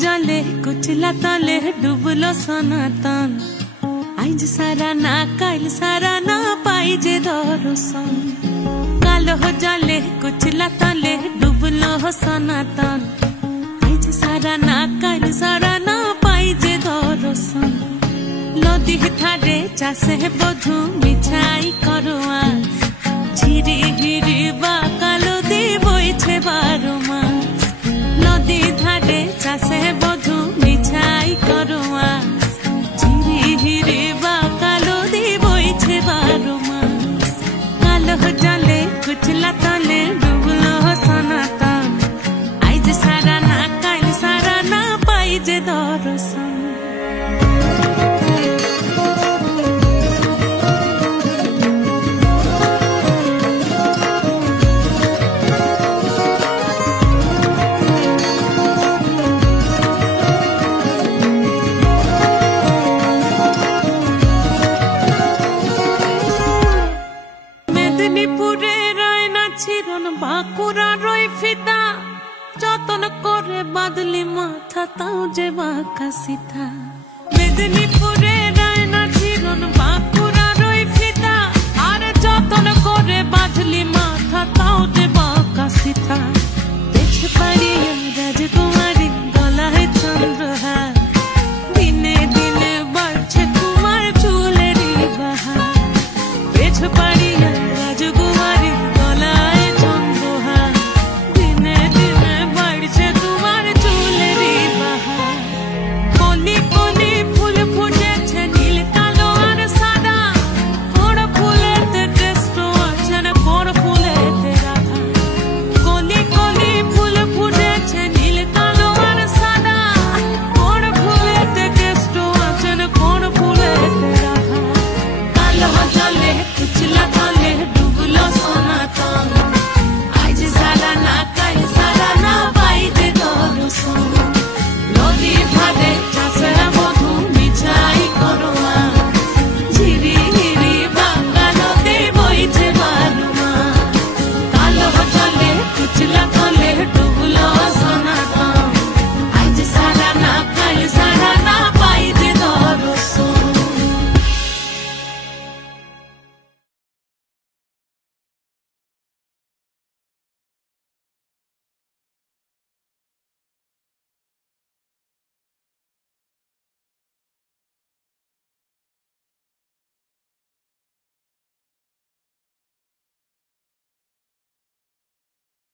जले कुचला तले डुबलो सनातन आइज सारा ना काल सारा ना पाइजे दर्शन कालो जले कुचला तले डुबलो सनातन आइज सारा ना काल सारा ना पाइजे दर्शन नदी थारे चासे बधु मिछाई करवा झिरी हिरी बा कालो दी बइछे बारो मास नदी धारे चासे बधु मिछाई करवा झिरी हिरी बा कालो दी बइछे बारो मास कालो जले कुचला तले डुबलो सनातन आइज सारा ना काल सारा ना पाइजे दर्शन মেদিনীপুরে রায়না ছিরন বাঁকুড়া রই ফিতা যতন করে বাদলি মাথা তাও যে বাঁকা সিথা মেদিনীপুরে রায়না ছিরন বাঁকুড়া রই ফিতা আর যতন করে বাদলি মাথা তাও যে বাঁকা সিথা দেখতে পারি